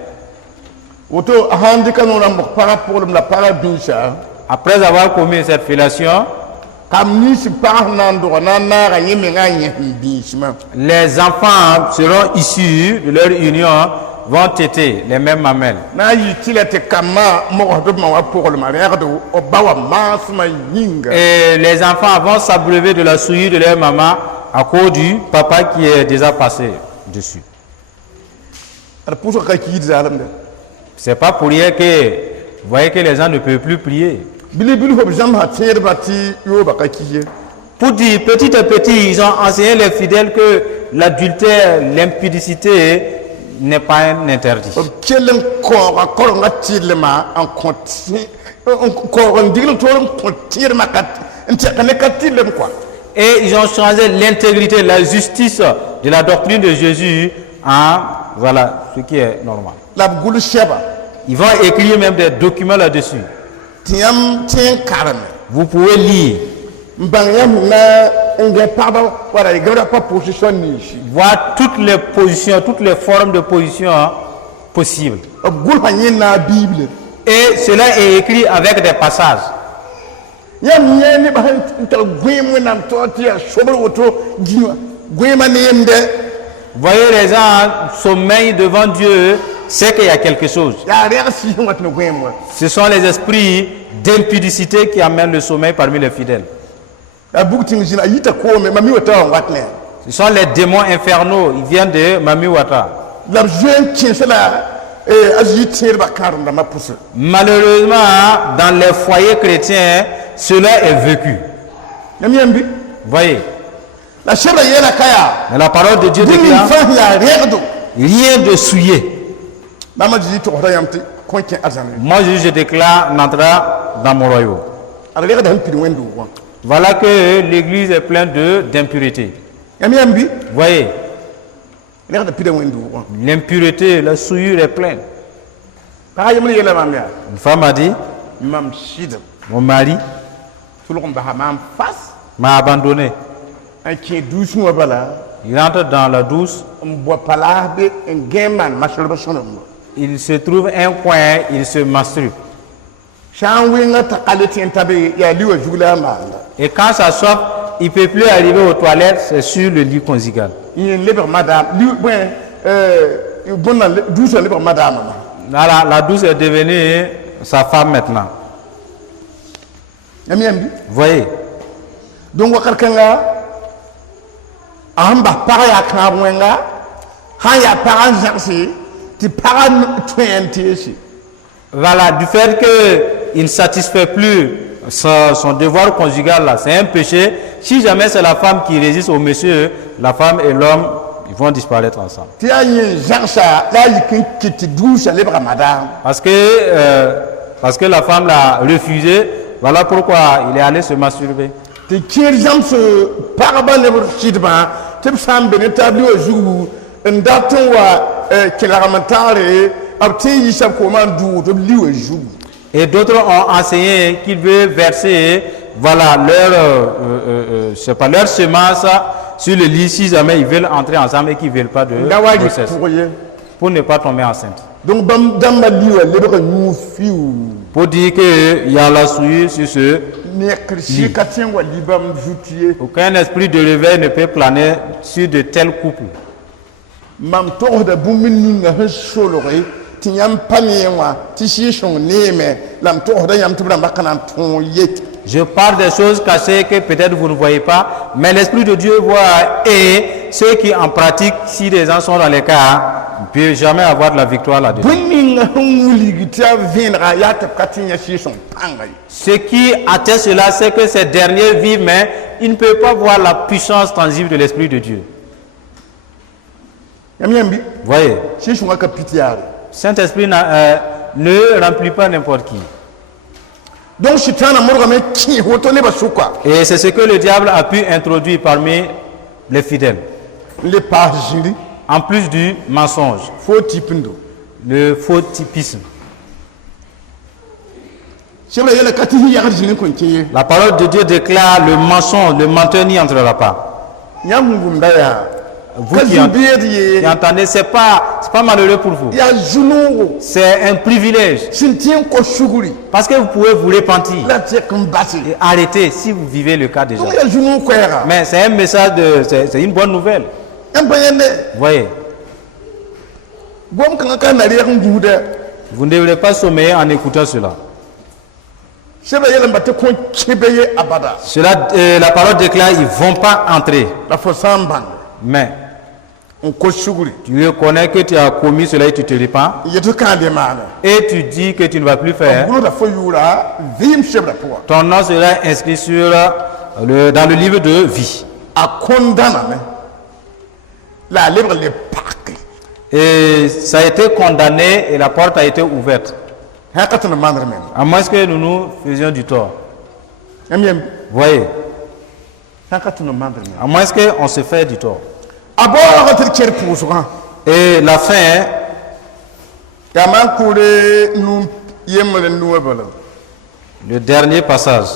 woto a sãn dɩka noorã mok pagã pʋglem la pagã bĩisa Après avoir commis cette fellation, kam nins pagã sẽn na n dʋga na n naaga yẽ mengã n yẽs n bĩismã les enfants seront issus de leur union, vont téter les mêmes mamelles. na n yɩ tɩ la tɩ kambã mogsd b ma wa pʋglema rẽgd b ba wa maasmã yĩnga Et les enfants vont s'abreuver de la souillure de leur maman à cause du papa qui est déjà passé dessus. ad pʋsg ka kiid zaalemde C'est pas pour rien que vous voyez que les gens ne peuvent plus prier. bilibili fo b zãmsã tẽedbã tɩ yooba ka ki ye Pour dire petit à petit, ils ont enseigné les fidèles que l'adultère, l'impudicité n'est pas un interdit. b kell n kaooga korengã tɩɩdlmã n kõ kaoog n digl n toor n kõ tɩɩdmã n tɛk ne ka tɩlem quoi Et ils ont changé l'intégrité, la justice de la doctrine de Jésus en voilà ce qui est normal. la b gʋls sɛba Ils vont écrire même des documents là-dessus. tɩ yãmb tẽ n kareme Vous pouvez lire, n bãng yãmb na n gẽ pagba wala y gãbda pa position ninsi voir toutes les positions, toutes les formes de position possibles. b gʋlsã yẽnna a bible Et cela est écrit avec des passages. yãmb yẽ nebã sẽn tag gõeem wẽnnaam tao tɩ yaa sobr woto gĩwã gõeemã neemdɛ Vous voyez, les gens sommeillent devant Dieu, c'est qu'il y a quelque chose. yaa rɛg sɩsẽ wã tɩ ne gõeem wã Ce sont les esprits d'impudicité qui amènent le sommeil parmi les fidèles. a bug tɩng zĩna a yita koome mami wa ta wa wat ne Ce sont les démons infernaux, ils viennent de Mamiwata. la b zoe n kẽes la a zĩ tẽedbã kãremdãmbã pʋsẽ Malheureusement, dans les foyers chrétiens, cela est vécu. yãmb yãmbi Vous voyez, la sɛbra yeela ka yaa mais la parole de Dieu bũmb déclare fãs yaa rɛgdo rien de souillé. bãmba zĩ togsda yãmb tɩ kõn kẽ arzãne Moi, je déclare, on entrera dans mon royaume. ad rɛgda sẽn pid wẽnd-doogã Voilà que l'église est pleine d'impureté. yãmb yãmbi Vous voyez, rɛgda pida wẽnd-doogã l'impureté, la souillure est pleine. pagã yembr yeela mam yaa Une femme a dit, mam sɩdem mon mari tʋlg n basa maam fas m'a abandonné. n kẽ duusẽ wã bala Il entre dans la douce, n bua palaasbe n gẽ n maan masolbã sõnemba il se trouve un coin, il se masturbe. sã n wɩngã t'a ka le tẽ n tabe yaa liwa zug la a maanda Et quand ça sort, il ne peut plus arriver aux toilettes, c'est sur le lit conjugal. yẽ lebg madaam bõnna duusã lebg madaamã ma Voilà, la douce est devenue sa femme maintenant. yãmb yãmbi Vous voyez, donc wakat kãnga a sẽn bas pag yaa kãab wẽnga sãn yaa pagã n zãgse tɩ pagã tõe n teese Voilà, du fait qu'il ne satisfait plus son devoir conjugal, là, c'est un péché. Si jamais c'est la femme qui résiste au monsieur, la femme et l'homme, ils vont disparaître ensemble. Parce que la femme l'a refusé, voilà pourquoi il est allé se masturber. Et d'autres ont enseigné qu'ils veulent verser voilà, leur semence sur le lit si jamais ils veulent entrer ensemble et qu'ils ne veulent pas de grossesse. Pour ne pas tomber enceinte. Donc, pour dire qu'il y a la souillure sur ce lit. Aucun esprit de réveil ne peut planer sur de tels couples. Je parle des choses cachées que peut-être vous ne voyez pas, mais l'Esprit de Dieu voit, et ceux qui en pratiquent, si les gens sont dans les cas, ne peuvent jamais avoir de la victoire là-dedans. Ce qui atteste cela, c'est que ces derniers vivent, mais ils ne peuvent pas voir la puissance tangible de l'Esprit de Dieu. Voyez, Saint-Esprit ne remplit pas n'importe qui. Et c'est ce que le diable a pu introduire parmi les fidèles. En plus du mensonge, le faux typisme. La parole de Dieu déclare le mensonge, le menteur n'y entrera pas. Vous qui entendez, c'est pas malheureux pour vous. C'est un privilège. Parce que vous pouvez vous repentir et arrêter si vous vivez le cas déjà. Mais c'est un message, c'est une bonne nouvelle. Voyez. Vous ne devrez pas sommeiller en écoutant cela. La parole déclare, ils ne vont pas entrer. Mais tu reconnais que tu as commis cela et tu te repens. Et tu dis que tu ne vas plus faire. Ton nom sera inscrit dans le livre de vie. Et ça a été condamné et la porte a été ouverte. À moins que nous nous faisions du tort. Voyez. À moins qu'on se fait du tort. Et la fin, le dernier passage.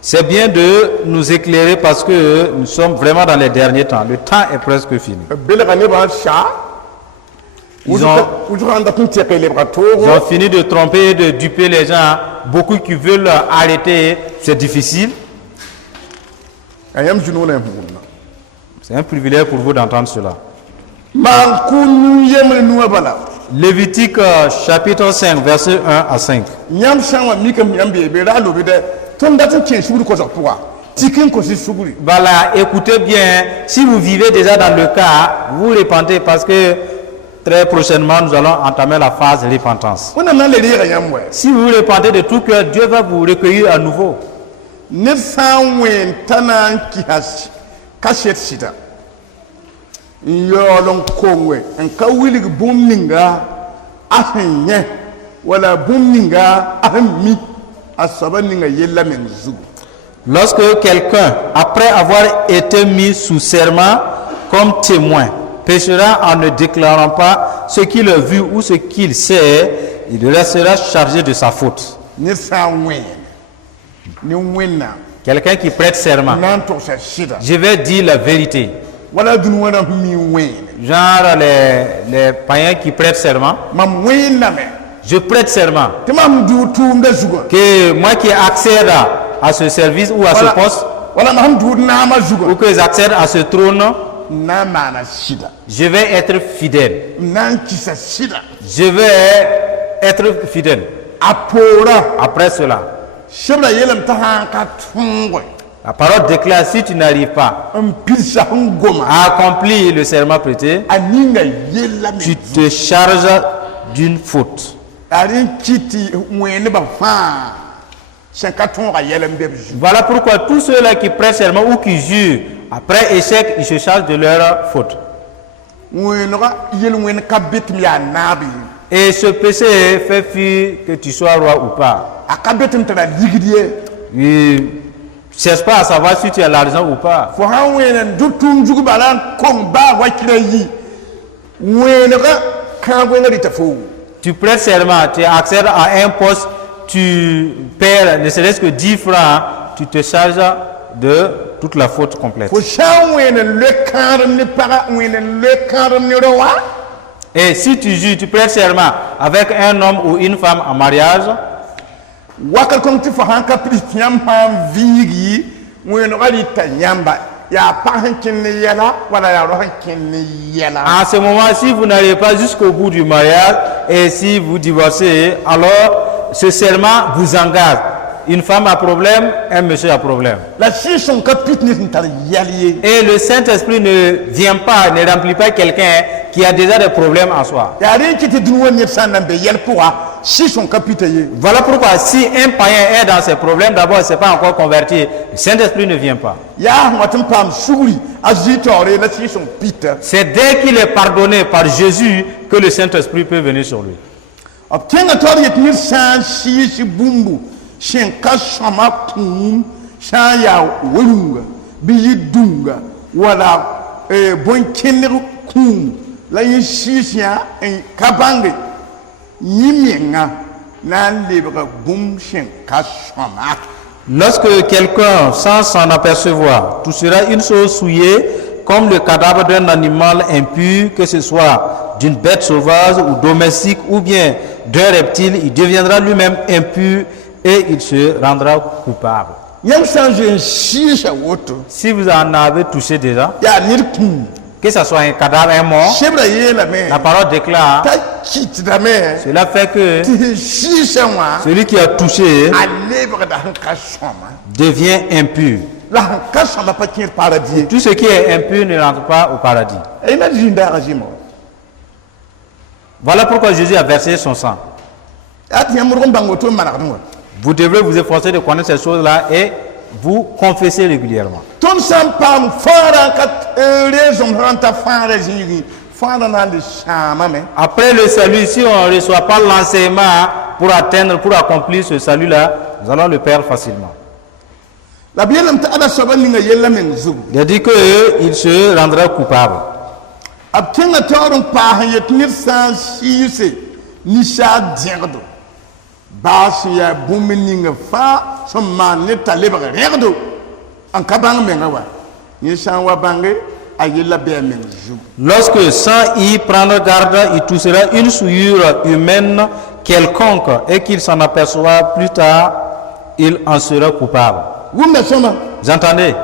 C'est bien de nous éclairer parce que nous sommes vraiment dans les derniers temps. Le temps est presque fini. Ils ont fini de tromper et de duper les gens. Beaucoup qui veulent arrêter, c'est difficile. C'est un privilège pour vous d'entendre cela. Lévitique chapitre 5, verset 1 à 5. Voilà, écoutez bien, si vous vivez déjà dans le cas, vous repentez parce que très prochainement nous allons entamer la phase de repentance. Si vous vous repentez de tout cœur, Dieu va vous recueillir à nouveau. Lorsque quelqu'un, après avoir été mis sous serment comme témoin, péchera en ne déclarant pas ce qu'il a vu ou ce qu'il sait, il restera chargé de sa faute. Quelqu'un qui prête serment, je vais dire la vérité. Genre les païens qui prêtent serment. Je prête serment que moi qui accède à ce service ou à ce poste, ou que j'accède à ce trône, je vais être fidèle. Je vais être fidèle. Après cela, La parole déclare, si tu n'arrives pas n pid sakn goma à accomplir le serment prêté, a ninga yella me tu te charges d'une faute. a rẽ kɩtɩ wẽnebã fãa sẽn ka tõoga yɛl n be b zu Voilà pourquoi tous ceux-là qui prêtent serment ou qui jurent, après échec, ils se chargent de leur faute. wẽnega yel-wẽnd ka be tɩ m yaa naab ye Et ce péché fait fuir que tu sois roi ou pas. a ka be tɩ m tara ligd ye Ne cherche pas à savoir si tu as l'argent ou pas. fo sãn wẽn n dʋ tʋʋm zug bala n kong baag wa kɩra yi wẽnega kãag wẽnga rɩta fo Tu prêtes serment, tu accèdes à un poste, tu perds ne serait-ce que 10 francs, tu te charges de toute la faute complète. fo sã n wẽn n loe kãadem ne paga wẽn n loe kãadem ne roa Et si tu jures, tu prêtes serment avec un homme ou une femme en mariage, wakat kõng tɩ fo sãn ka pid tɩ yãmb sãn viig yi wẽnega rɩta yãmba yaa pag sẽn kẽnd ne yɛla wala yaa ro sẽn kẽnd ne yɛla en ce moment, si vous n'arrivez pas jusqu'au bout du mariage et si vous divorcez, alors ce serment vous engage. Une femme a problème, un monsieur a problème. la sɩɩsẽn ka pit ne sẽn tar yɛl ye Et le Saint-Esprit ne vient pas, ne remplit pas quelqu'un qui a déjà des problèmes en soi. yaa rẽ kɩ tɩ dũni wa neb sã n na n be yɛl pʋga sɩɩsẽn ka pita ye Voilà pourquoi si un païen est dans ses problèmes, d'abord, il ne s'est pas encore converti, le Saint-Esprit ne vient pas. yaa sẽn wa tɩ n paam sugri a zɩɩ taoore la sɩɩsẽn pita C'est dès qu'il est pardonné par Jésus que le Saint-Esprit peut venir sur lui. b kẽnga taoor yet ned sã n sɩɩs bũmbu sẽn ka sõma kũum sã n yaa warunga bɩ yɩ dũnga wala bõn-kẽndg kũum la yẽ sɩɩs yã n ka bãnge yẽ menga na n lebga bũmb sẽn ka sõma Lorsque quelqu'un, sans s'en apercevoir, touchera une chose souillée, comme le cadavre d'un animal impur, que ce soit d'une bête sauvage ou domestique, ou bien d'un reptile, il deviendra lui-même impur et il se rendra coupable. yãmb sã n zoe n sɩɩsa woto Si vous en avez touché déjà, yaa ned kũum que ce soit un cadavre, un mort, sebra yeelame la parole déclare, t'a kɩtdame cela fait que tɩ sɩɩsã wã celui qui a touché a lebgda sẽn ka sõma devient impur. la sẽn ka sõma pa kẽer paradis ye Tout ce qui est impur ne rentre pas au paradis. y na zĩndaaga zɩma wa Voilà pourquoi Jésus a versé son sang. yaa tɩ yãmb rg n bãng woto n manegdẽ wa Vous devrez vous efforcer de connaître ces choses-là et vous confesser régulièrement. tõnd sã n paam fãara n ka reezem sã n ta fãara zĩigẽ fãara na n de sãamame Après le salut, si on ne reçoit pas l'enseignement pour atteindre, pour accomplir ce salut-là, nous allons le perdre facilement. la b yeelame tɩ ada soaba ninga yella meng zugu Il a dit qu'il se rendra coupable. b kẽnga taoor n paas n yet ned sã n sɩɩse ninsaal dẽgdo baa sẽn yaa bũmb ninga fãa sẽn maan ned t'a lebg rẽgdo n ka bãng menga wa yẽ sã n wa bãnge a yella bɩ a meng zugu Lorsque, sans y prendre garde, il touchera une souillure humaine quelconque et qu'il s'en aperçoit plus tard, il en sera coupable. wʋmda sõma Vous entendez?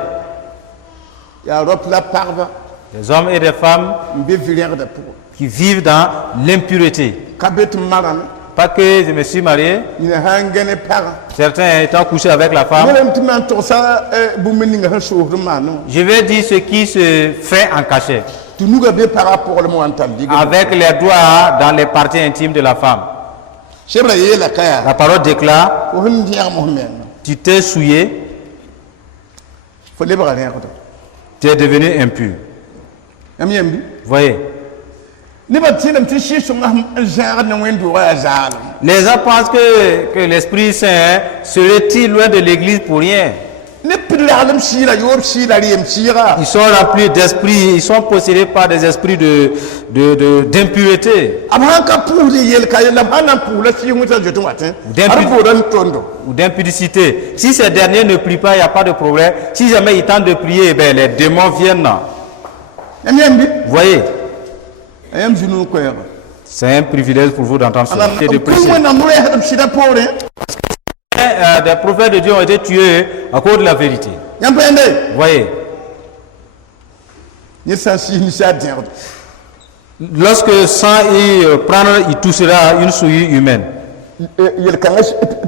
yaa rop la pagba Des hommes et des femmes n be vɩrẽgda pʋgẽ qui vivent dans l'impureté. ka be tɩ marame Pas que je me suis marié, yẽ sã n gãne paga certains étant couchés avec la femme. yẽlame tɩ maan togsa bũmb ninga sẽn soosd n maane wã Je vais dire ce qui se fait en cachet, tɩ nuga be paga pʋglem wã n tar ligd avec les doigts dans les parties intimes de la femme. sebra yeela ka yaa La parole déclare, fo sẽn dẽeg mos menga tu t'es souillé, fo lebga rẽgda tu es devenu impur. yãmb yembi Voyez, nebã tɩɩlame tɩ sɩɩ-sõnga n zãagd ne wẽn-doogã yaa zaalem les gens pensent que l'Esprit Saint serait-il loin de l'église pour rien. ne pid laglem sɩɩla yoob sɩɩla rɩɩm sɩɩga Ils sont remplis d'esprit, ils sont possédés par des esprits d'impureté b sãn ka puusd yel-ka la b sãn na n puus la sɩɩg wẽta zoet n watẽ Dẽn ad pid- boodã n tõndo ou d'impudicité. Si ces derniers ne prient pas, il n'y a pas de problème. Si jamais ils tentent de prier, eh bien, les démons viennent. yãmb yembi Voyez, a yãmb zũ-nuug koɛɛga c'est un privilège pour vous d'entendre cela, et de kũum prêcher. wẽnnaam rɛɛsd b sɩda poorẽ Des prophètes de Dieu ont été tués à cause de la vérité. yãmb pẽende Voyez, ned sã n sɩɩs ninsaal dẽgdo lorsque sans y prendre, il touchera une souillure humaine. yel-kãngã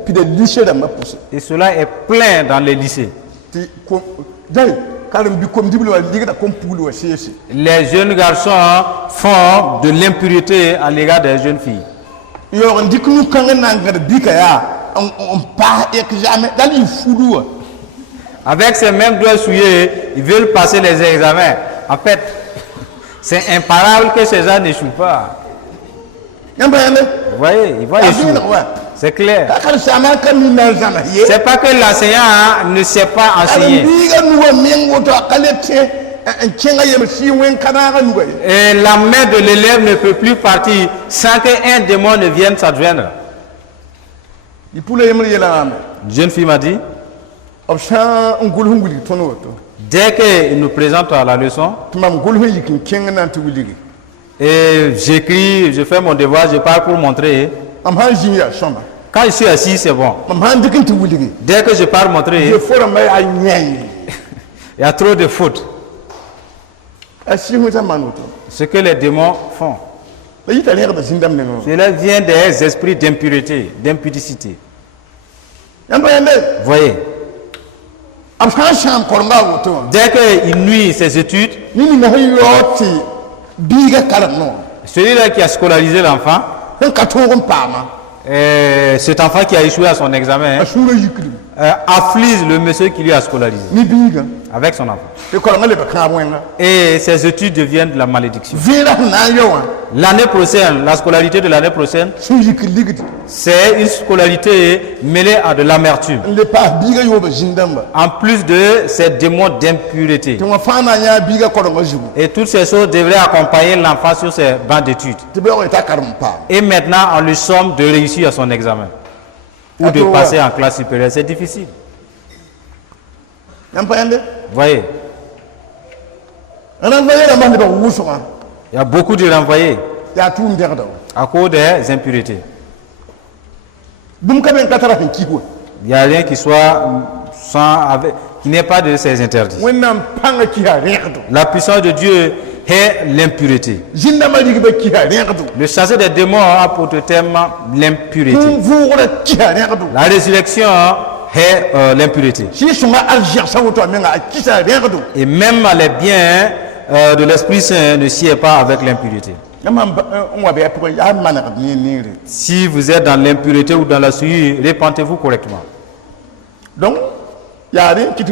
pida lise rãmbã pʋsẽ Et cela est plein dans les lycées. ti ko dai karam bi kom diblo wa liga da kom poule wa sesi Les jeunes garçons font de l'impureté à l'égard des jeunes filles. yo ndik nu kan na ngar bika ya on pas examen dans il foudou Avec ces mêmes doigts souillés, ils veulent passer les examens. En fait, c'est imparable que ces gens n'échouent pas. Vous voyez, ils vont échouer. C'est clair. C'est pas que l'enseignant ne sait pas enseigner. Et la main de l'élève ne peut plus partir sans qu'un démon ne vienne s'adjoindre. Une jeune fille m'a dit, dès qu'il nous présente à la leçon, et j'écris, je fais mon devoir, je pars pour montrer. Quand je suis assis, c'est bon. Dès que je pars montrer, il y a trop de fautes. Ce que les démons font, cela vient des esprits d'impureté, d'impudicité. Vous voyez, dès qu'il nuit ses études, celui-là qui a scolarisé l'enfant, cet enfant qui a échoué à son examen, afflige le monsieur qui lui a scolarisé avec son enfant. Et ses études deviennent de la malédiction. L'année prochaine, la scolarité de l'année prochaine, c'est une scolarité mêlée à de l'amertume. En plus de ces démons d'impureté. Et toutes ces choses devraient accompagner l'enfant sur ses bancs d'études. Et maintenant, on lui somme de réussir à son examen. Ou de passer en classe supérieure. C'est difficile. Vous voyez, il y a beaucoup de renvoyés à cause des impuretés. Il n'y a rien qui soit qui n'est pas de ces interdits. La puissance de Dieu est l'impureté. Le chasser des démons a pour thème l'impureté. La résurrection est l'impureté. Et même les biens de l'Esprit Saint ne sied pas avec l'impureté. Si vous êtes dans l'impureté ou dans la souillure, répentez-vous correctement. Donc, il y a rien qui te